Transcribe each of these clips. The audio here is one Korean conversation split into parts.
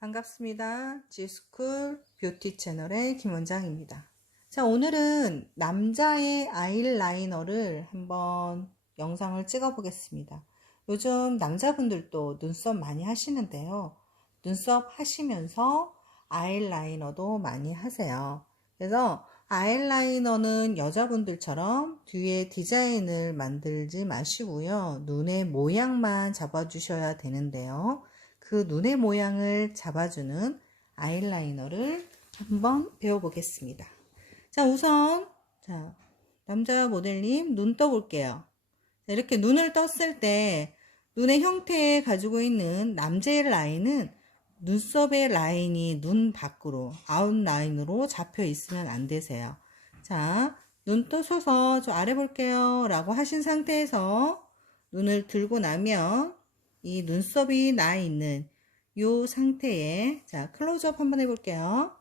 반갑습니다. 지스쿨 뷰티 채널의 김원장입니다. 자, 오늘은 남자의 아이라이너를 한번 영상을 찍어 보겠습니다. 요즘 남자분들도 눈썹 많이 하시는데요. 눈썹 하시면서 아이라이너도 많이 하세요. 그래서 아이라이너는 여자분들처럼 뒤에 디자인을 만들지 마시고요. 눈의 모양만 잡아주셔야 되는데요. 그 눈의 모양을 잡아주는 아이라이너를 한번 배워보겠습니다. 자, 우선, 자, 남자 모델님 눈 떠볼게요. 자, 이렇게 눈을 떴을 때 눈의 형태에 가지고 있는 남자의 라인은 눈썹의 라인이 눈 밖으로 아웃라인으로 잡혀 있으면 안 되세요. 자, 눈 떠서서 저 아래 볼게요 라고 하신 상태에서 눈을 들고 나면 이 눈썹이 나 있는 요 상태에 자 클로즈업 한번 해볼게요.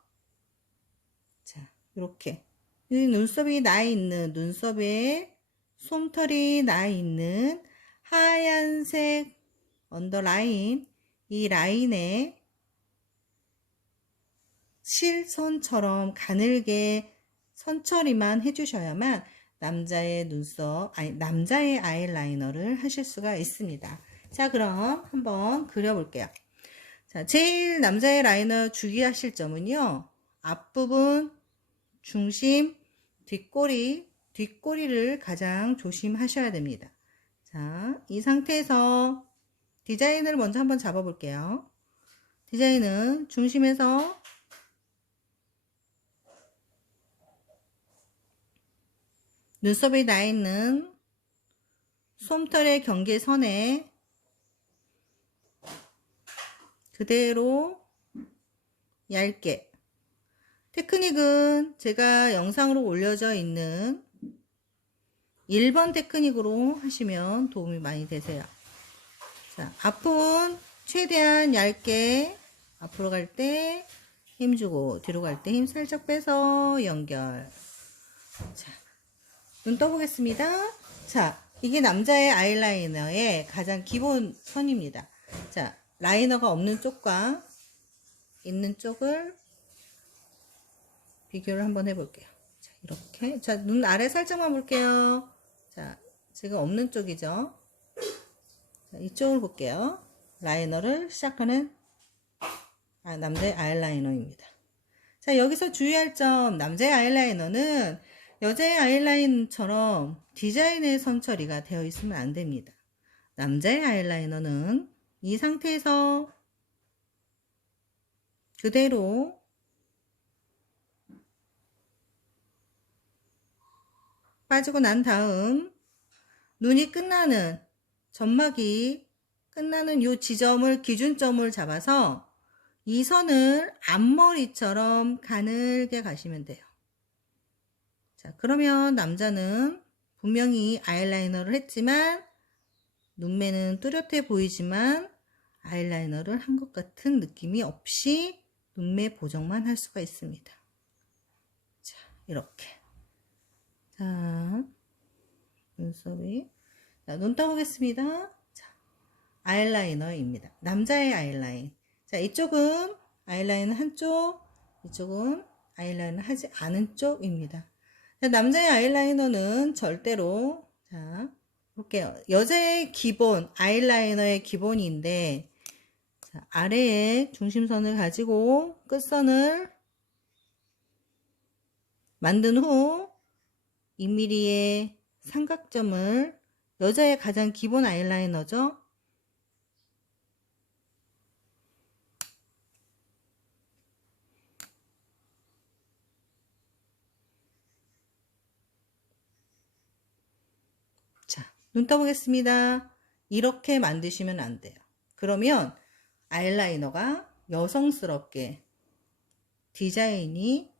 자 이렇게 이 눈썹이 나 있는 눈썹에 솜털이 나 있는 하얀색 언더라인 이 라인에 실선처럼 가늘게 선처리만 해주셔야만 남자의 눈썹, 아니, 남자의 아이라이너를 하실 수가 있습니다. 자, 그럼 한번 그려볼게요. 자, 제일 남자의 라이너 주의하실 점은요. 앞부분, 중심, 뒷꼬리, 뒷꼬리를 가장 조심하셔야 됩니다. 자, 이 상태에서 디자인을 먼저 한번 잡아볼게요. 디자인은 중심에서 눈썹이 나 있는 솜털의 경계선에 그대로 얇게 테크닉은 제가 영상으로 올려져 있는 1번 테크닉으로 하시면 도움이 많이 되세요. 자, 앞은 최대한 얇게 앞으로 갈 때 힘주고 뒤로 갈 때 힘 살짝 빼서 연결. 자, 눈 떠보겠습니다. 자, 이게 남자의 아이라이너의 가장 기본 선입니다. 자, 라이너가 없는 쪽과 있는 쪽을 비교를 한번 해볼게요. 자, 이렇게. 자, 눈 아래 살짝만 볼게요. 자, 지금 없는 쪽이죠. 자, 이쪽을 볼게요. 라이너를 시작하는 아, 남자의 아이라이너입니다. 자, 여기서 주의할 점, 남자의 아이라이너는 여자의 아이라인처럼 디자인의 선처리가 되어 있으면 안 됩니다. 남자의 아이라이너는 이 상태에서 그대로 빠지고 난 다음 눈이 끝나는 점막이 끝나는 이 지점을 기준점을 잡아서 이 선을 앞머리처럼 가늘게 가시면 돼요. 자, 그러면 남자는 분명히 아이라이너를 했지만 눈매는 뚜렷해 보이지만 아이라이너를 한 것 같은 느낌이 없이 눈매 보정만 할 수가 있습니다. 자, 이렇게. 자, 눈썹이. 자, 눈 떠보겠습니다. 자, 아이라이너입니다. 남자의 아이라인. 자, 이쪽은 아이라인 한쪽, 이쪽은 아이라인 하지 않은 쪽입니다. 자, 남자의 아이라이너는 절대로, 자, 볼게요. 여자의 기본, 아이라이너의 기본인데, 자, 아래에 중심선을 가지고 끝선을 만든 후 2mm의 삼각점을 여자의 가장 기본 아이라이너죠. 자, 눈 떠보겠습니다. 이렇게 만드시면 안 돼요. 그러면 아이라이너가 여성스럽게 디자인이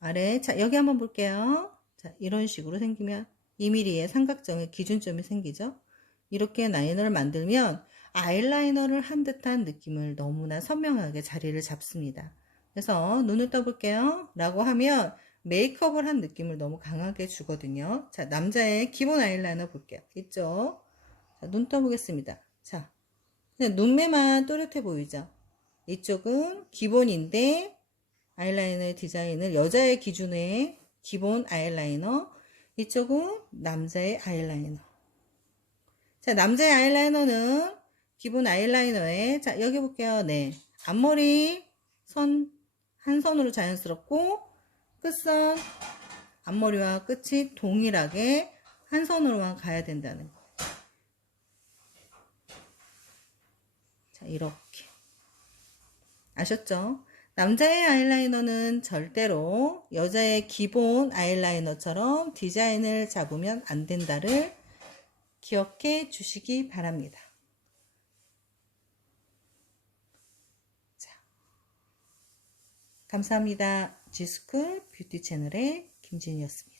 아래 자 여기 한번 볼게요. 자 이런 식으로 생기면 2mm의 삼각정의 기준점이 생기죠. 이렇게 라이너를 만들면 아이라이너를 한 듯한 느낌을 너무나 선명하게 자리를 잡습니다. 그래서 눈을 떠볼게요. 라고 하면 메이크업을 한 느낌을 너무 강하게 주거든요. 자, 남자의 기본 아이라이너 볼게요. 있죠? 자, 눈 떠보겠습니다. 자, 눈매만 또렷해 보이죠? 이쪽은 기본인데 아이라이너의 디자인을 여자의 기준의 기본 아이라이너, 이쪽은 남자의 아이라이너. 자, 남자의 아이라이너는 기본 아이라이너에 자, 여기 볼게요. 네. 앞머리 선 한 선으로 자연스럽고 끝선 앞머리와 끝이 동일하게 한 선으로만 가야 된다는 거. 이렇게. 아셨죠? 남자의 아이라이너는 절대로 여자의 기본 아이라이너처럼 디자인을 잡으면 안 된다를 기억해 주시기 바랍니다. 자, 감사합니다. 지스쿨 뷰티 채널의 김진이었습니다.